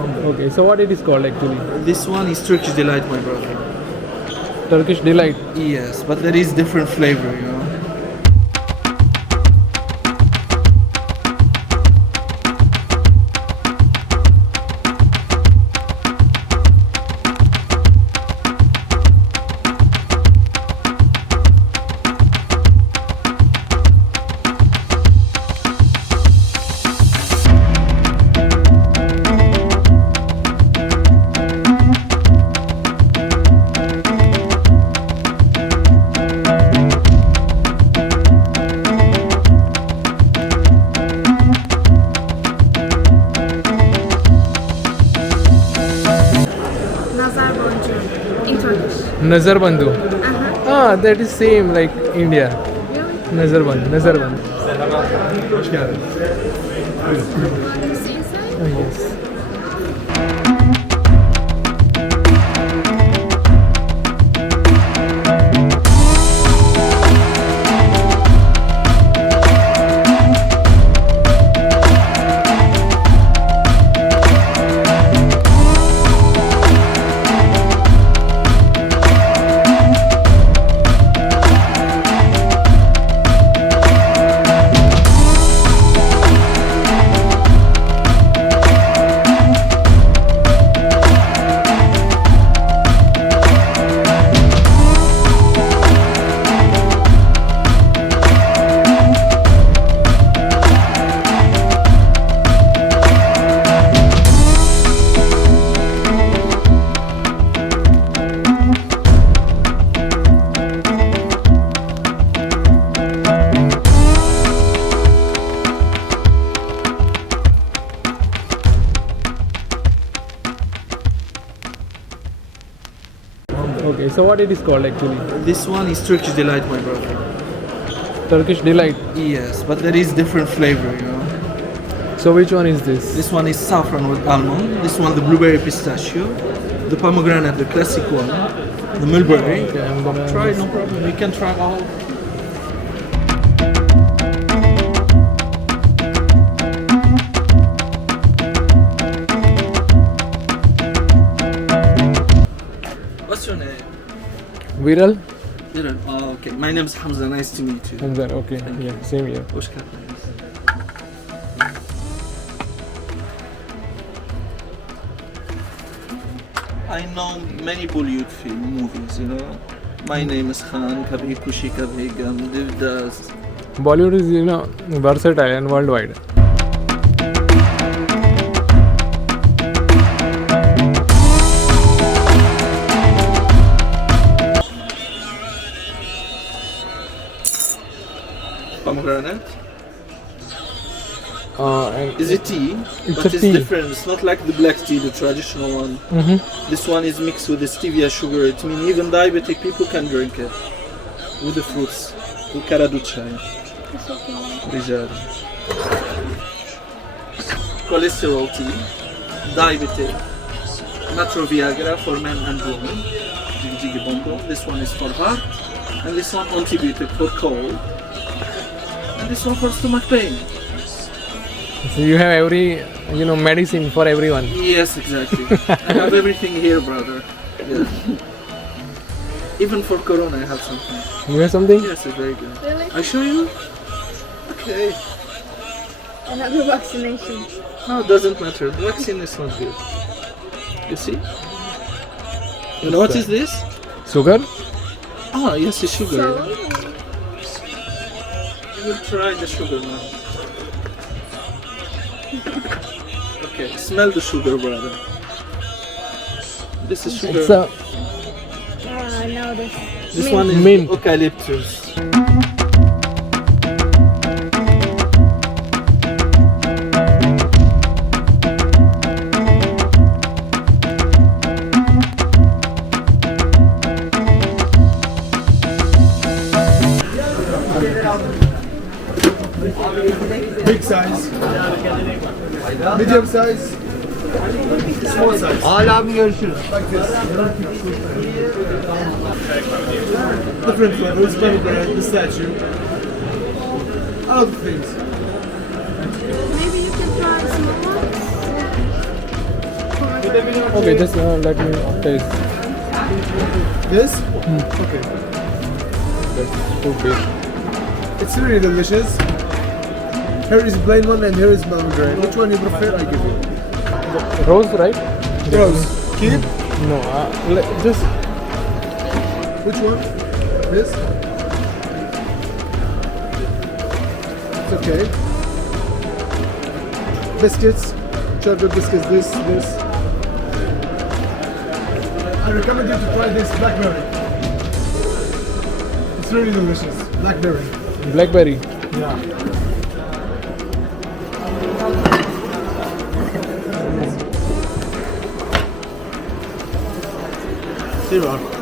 Okay, so what it is called actually? This one is Turkish delight, my brother. Turkish delight. Yes, but there is different flavor, Nazar boncuğu in Turkish. Nazar Bandhu. Ah, that is same like India. Really? Nazar Bandhu. Nazar Bandhu. Hoş geldin. Want to see inside? Oh, yes. Okay, so what it is called actually? This one is Turkish delight, my brother. Turkish delight. Yes, but there is different flavor, So which one is this? This one is saffron with almond. This one the blueberry pistachio. The pomegranate, the classic one. The mulberry. Okay, I'm gonna Try, no problem. You can try all. What's your name? Viral. Viren. Oh, okay. My name is Hamza. Nice to meet you. Hamza. Okay, yeah, same here. Hoş geldiniz. I know many Bollywood film movies. My name is Khan, Kabhi Khushi Kabhi Gum, Devdas. Bollywood is versatile and worldwide. Pomegranate. And Is it tea? It's But a it's tea. different. It's not like the black tea, the traditional one. This one is mixed with the stevia sugar. It means even diabetic people can drink it. With the fruits. Bu karadut çayı. Rica ederim. Cholesterol tea. Diabetic. Natural Viagra for men and women. Jiggy jiggy bom bom. This one is for heart. And this one antibiotic for cold. And this one for stomach pain. so you have every medicine for everyone. Yes, exactly. I have everything here, brother. Yeah. Even for Corona, I have something. You have something? Yes, it's very good. Really? I show you? Okay. Another vaccination. No, it doesn't matter. The vaccine is not good. You see? You know what is this? Sugar? Ah, yes, it's sugar. So, You will try the sugar now. Okay, smell the sugar, brother. This is sugar. It's a I know this. This mint. one is Mint. eucalyptus. Big size. Medium size. Small size. Hala abi görüşürüz. Like this. Different flavors, pomegranate, pistachio. Other things. Maybe you can try small ones. Okay, just let me taste. This? Okay. That's too big. It's really delicious. Here is plain one and here is pomegranate. Which one you prefer? I give you. Rose, right? Rose. Keep. No, just Which one? This? It's okay. Biscuits. Chocolate biscuits. This. I recommend you to try this blackberry. It's really delicious. Blackberry. blackberry. Yeah. Here you are.